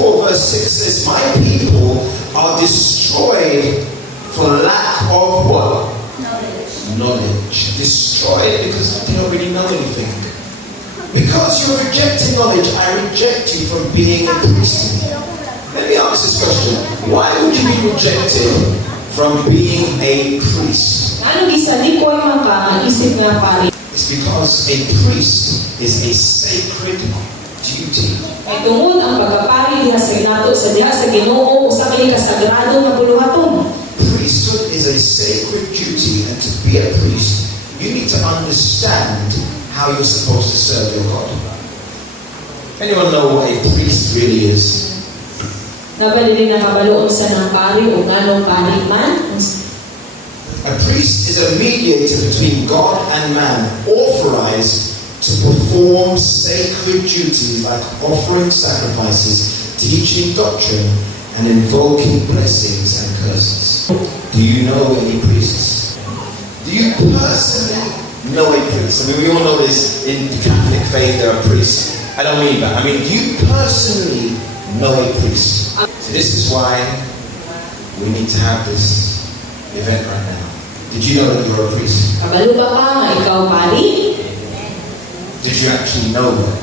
4 verse 6 says, my people are destroyed for lack of what? Knowledge. Destroyed because they don't really know anything. Because you're rejecting knowledge, I reject you from being a priest. Let me ask this question. Why would you be rejected from being a priest? It's because a priest is a sacred duty. Priesthood is a sacred duty, and to be a priest, you need to understand how you're supposed to serve your God. Anyone know what a priest really is? A priest is a mediator between God and man, authorized to perform sacred duties like offering sacrifices, teaching doctrine, and invoking blessings and curses. Do you know any priests? Do you personally know a priest? I mean, we all know this in the Catholic faith, there are priests. I don't mean that. I mean, do you personally know a priest? So this is why we need to have this event right now. Did you know that you're a priest? Did you actually know that?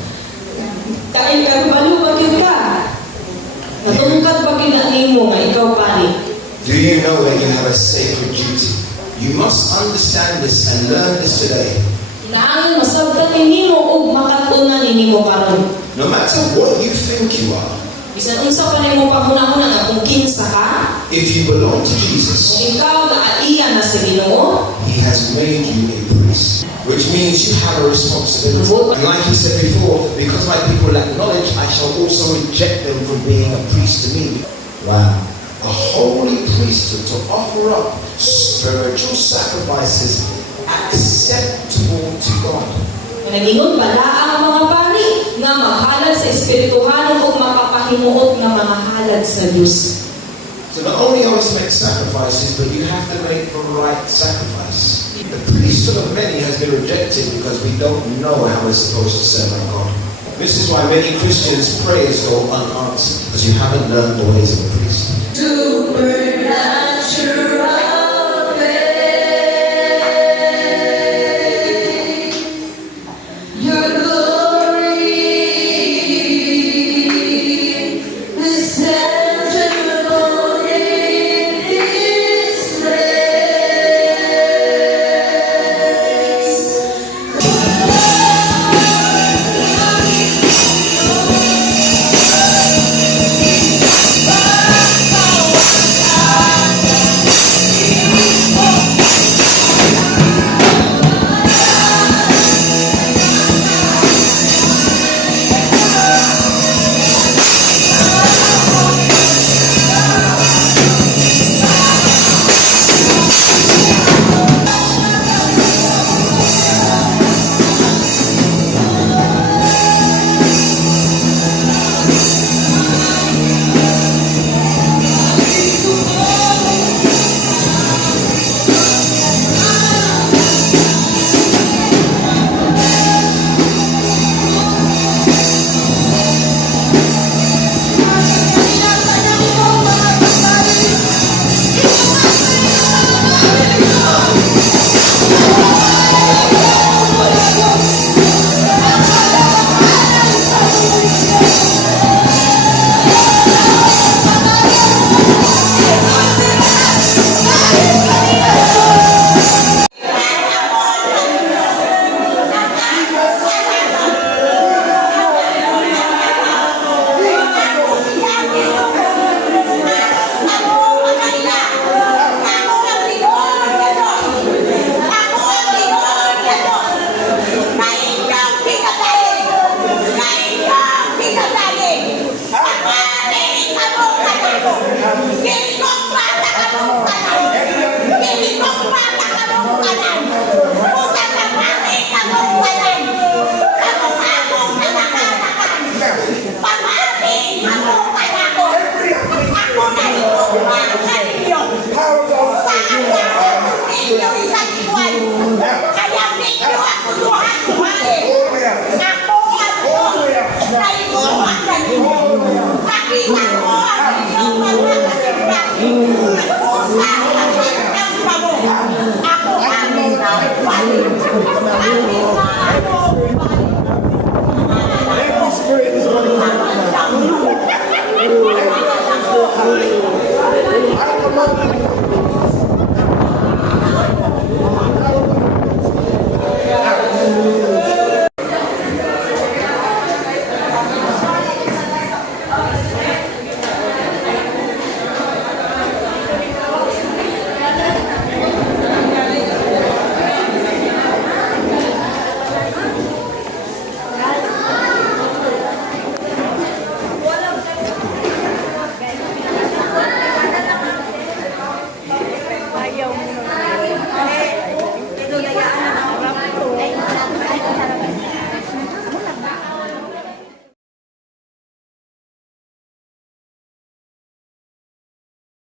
Do you know that you have a sacred duty? You must understand this and learn this today. No matter what you think you are, if you belong to Jesus, He has made you a priest, which means you have a responsibility. And like He said before, because my people lack knowledge, I shall also reject them from being a priest to me. Wow. A holy priesthood to offer up spiritual sacrifices acceptable to God. So not only always make sacrifices, but you have to make the right sacrifice. The priesthood of many has been rejected because we don't know how we're supposed to serve our God. This is why many Christians' prayers go unanswered, because you haven't learned the ways of a priest. Supernatural faith, your glory is tangible in this place. God